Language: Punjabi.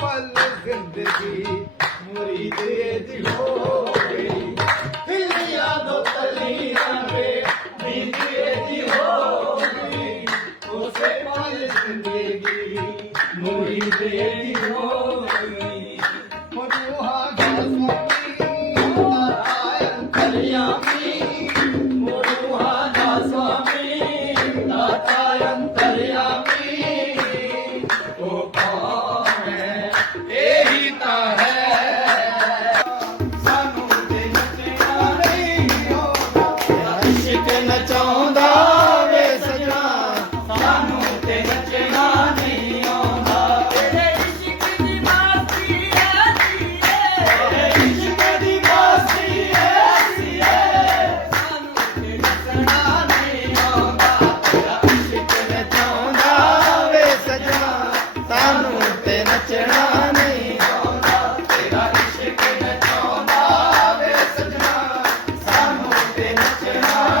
ਪਲ ਜ਼ਿੰਦਗੀ, ਮੁਰੀਦ ਏ ਦੀ ਹੋਈ ਹਿਲਿਆ ਦੋ ਤਲੀਆਂ ਵੇ ਬੀਤੀ ਏ ਦੀ ਹੋਈ ਉਸੇ ਪਲ ਜ਼ਿੰਦਗੀ, ਮੁਰੀਦ ਏ ਦੀ ਹੋਈ ਮਨੁਹਾ ਦਾ ਇਸ਼ਕ ਨਚਾਉਂਦਾ ਵੇ ਸਜਣਾ। ਸਾਨੂੰ ਤੇ ਨੱਚਣਾ ਨਹੀਂ ਆਉਂਦਾ। ਤੇਰੇ ਇਸ਼ਕ ਦੀ ਮਾਸੀ ਐਸੀ ਏ। ਇਸ਼ਕ ਦੀ ਮਾਸੀ ਐਸੀ ਏ। ਸਾਨੂੰ ਤੇ ਨੱਚਣਾ ਨਹੀਂ ਆਉਂਦਾ। ਤੇਰਾ ਇਸ਼ਕ ਨਚਾਉਂਦਾ ਵੇ ਸਜਣਾ। ਸਾਨੂੰ ਤੇ ਨੱਚਣਾ ਨਹੀਂ ਆਉਂਦਾ। ਤੇਰਾ ਇਸ਼ਕ ਨਚਾਉਂਦਾ ਵੇ ਸਜਣਾ। ਸਾਨੂੰ ਤੇ ਨੱਚਣਾ